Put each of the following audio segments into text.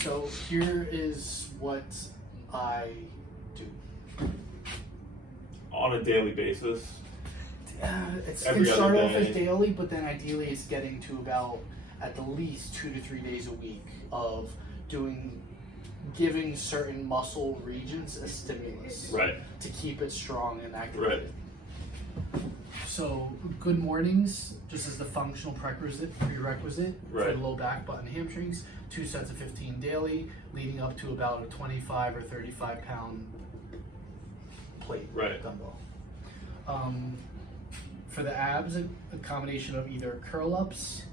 So here is what I do. On a daily basis? It Every can start other off as day. daily, but then ideally it's getting to about at the least 2 to 3 days a week of giving certain muscle regions a stimulus Right. to keep it strong and activated. Right. So good mornings, just as the functional prerequisite for Right. the low back, butt, and hamstrings. 2 sets of 15 daily, leading up to about a 25 or 35 pound plate Right. dumbbell. For the abs, a combination of either curl ups,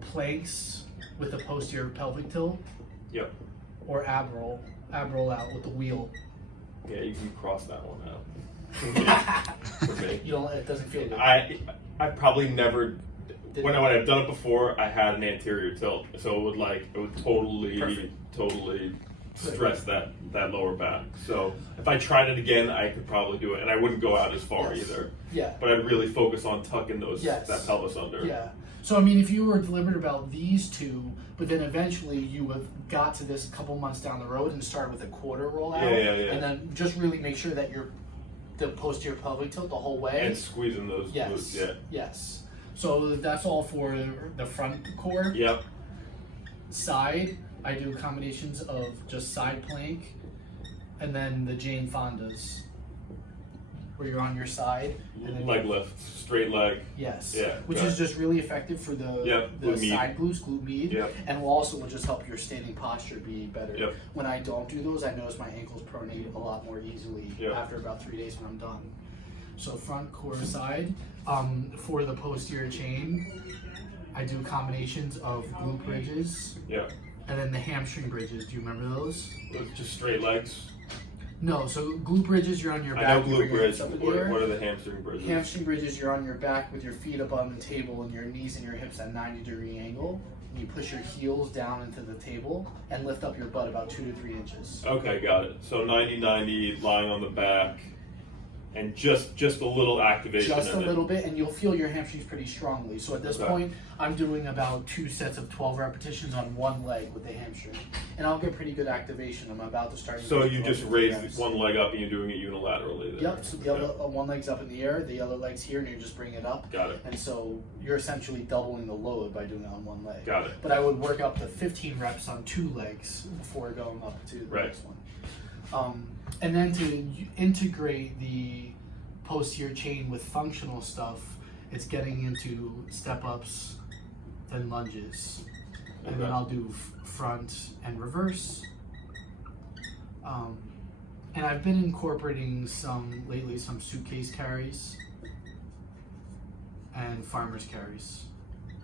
planks with a posterior pelvic tilt, Yep. or ab roll out with the wheel. Yeah, you can cross that one out. For me. You don't. It doesn't feel good. I probably never. When I've done it before, I had an anterior tilt, so it would totally Perfect. stress that lower back. So if I tried it again, I could probably do it, and I wouldn't go out as far Yes. either. Yeah. But I'd really focus on tucking Yes. that pelvis under. Yeah. So I mean, if you were deliberate about these two, but then eventually you have got to this a couple months down the road and started with a quarter rollout, Yeah. and then just really make sure that you're the posterior pelvic tilt the whole way. And squeezing those Yes. glutes. Yeah. Yes. So that's all for the front core. Yep. Side, I do combinations of just side plank, and then the Jane Fondas, where you're on your side. And then Leg lift, straight leg. Yes. Yeah, Which got is it. just really effective for the glute med. side glutes, glute med, Yep. and will just help your standing posture be better. Yep. When I don't do those, I notice my ankles pronate a lot more easily Yep. after about 3 days when I'm done. So front, core, side. For the posterior chain, I do combinations of glute bridges Yeah. and then the hamstring bridges. Do you remember those? With just straight legs. No, so glute bridges, you're on your I back. know you glute bring your hips bridge. up in the air. What are the hamstring bridges? Hamstring bridges, you're on your back with your feet up on the table and your knees and your hips at 90-degree angle. And you push your heels down into the table and lift up your butt about 2 to 3 inches. Okay, got it. So 90-90, lying on the back, and just a little activation. Just a in it. little bit, and you'll feel your hamstrings pretty strongly. So at this Okay. point, I'm doing about 2 sets of 12 repetitions on one leg with the hamstring. And I'll get pretty good activation. I'm about to start. So you just raise reps. one leg up and you're doing it unilaterally. Then. Yep, so the other, one leg's up in the air, the other leg's here, and you're just bringing it up. Got it. And so you're essentially doubling the load by doing it on one leg. Got it. But I would work up to 15 reps on 2 legs before going up to the Right. next one. And then to integrate the posterior chain with functional stuff, it's getting into step-ups, then lunges. And then Okay. I'll do front and reverse. And I've been incorporating some suitcase carries and farmer's carries.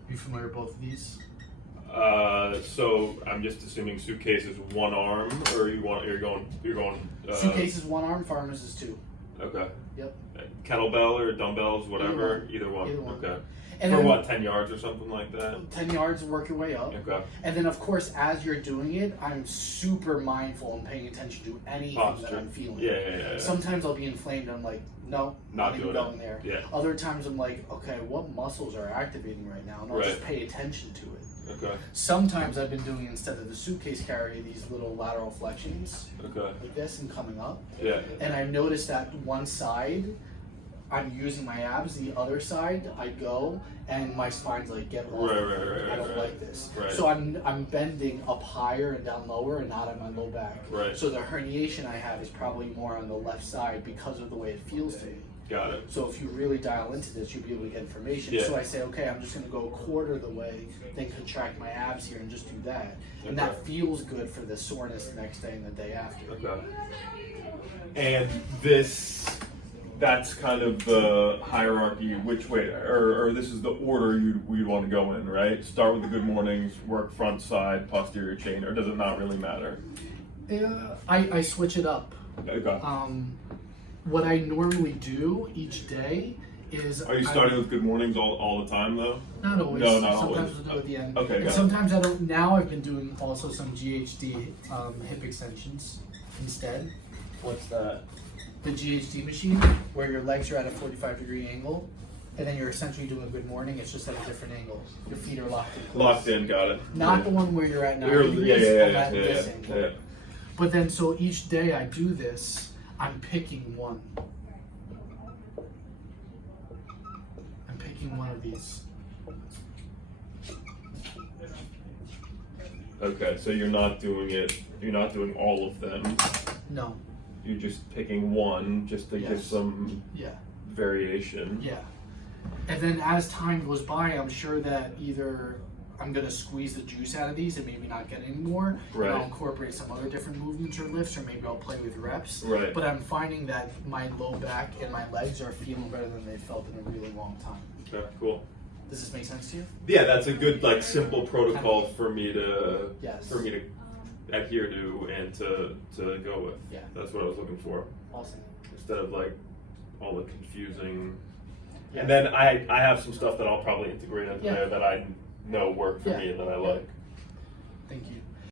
Are you familiar with both of these? So I'm just assuming suitcase is one arm, or you're going. Suitcase is one arm, farmer's is 2. Okay. Yep. Kettlebell or dumbbells, whatever. Either one. Either one. Okay. And For then what, 10 yards or something like that? 10 yards, work your way up. Okay. And then, of course, as you're doing it, I'm super mindful and paying attention to anything that Posture. I'm feeling. Yeah. Sometimes I'll be inflamed and I'm like, no, not even doing it. going there. Yeah. Other times I'm like, okay, what muscles are activating right now? And I'll Right. just pay attention to it. Okay. Sometimes I've been doing, instead of the suitcase carry, these little lateral flexions Okay. like this and coming up. Yeah. And I've noticed that one side, I'm using my abs. The other side, I go, and my spine's like, get off. Right, I don't right. like this. Right. So I'm bending up higher and down lower, and not on my low back. Right. So the herniation I have is probably more on the left side because of the way it feels to me. Got it. So if you really dial into this, you'll be able to get information. Yeah. So I say, okay, I'm just going to go a quarter the way, then contract my abs here and just do that. And that Okay. feels good for the soreness the next day and the day after. Okay. And that's kind of the hierarchy, which way, or this is the order you'd want to go in, right? Start with the good mornings, work front, side, posterior chain, or does it not really matter? I switch it up. Okay. What I normally do each day is. Are you starting with good mornings all the time though? Not always. No, not sometimes always. we'll do it at the end. Okay, And got it. sometimes I don't. Now I've been doing also some GHD hip extensions instead. What's that? The GHD machine, where your legs are at a 45-degree angle, and then you're essentially doing a good morning. It's just at a different angle. Your feet are locked in. Locked in, got it. Not the one where you're at 90 degrees. Yeah. This angle. But then, so each day I do this, I'm picking one. I'm picking one of these. Okay, so you're not doing all of them. No. You're just picking one just to give some variation. Yeah. And then as time goes by, I'm sure that either I'm going to squeeze the juice out of these and maybe not get any more. Right. And I'll incorporate some other different movements or lifts, or maybe I'll play with reps. Right. But I'm finding that my low back and my legs are feeling better than they felt in a really long time. Okay, cool. Does this make sense to you? Yeah, that's a good simple protocol for me to Yes. adhere to and to go with. Yeah. That's what I was looking for. Awesome. Instead of all the confusing. Yeah. And then I have some stuff that I'll probably integrate into Yeah. there that I know work for Yeah. me and that I Yeah. like. Thank you.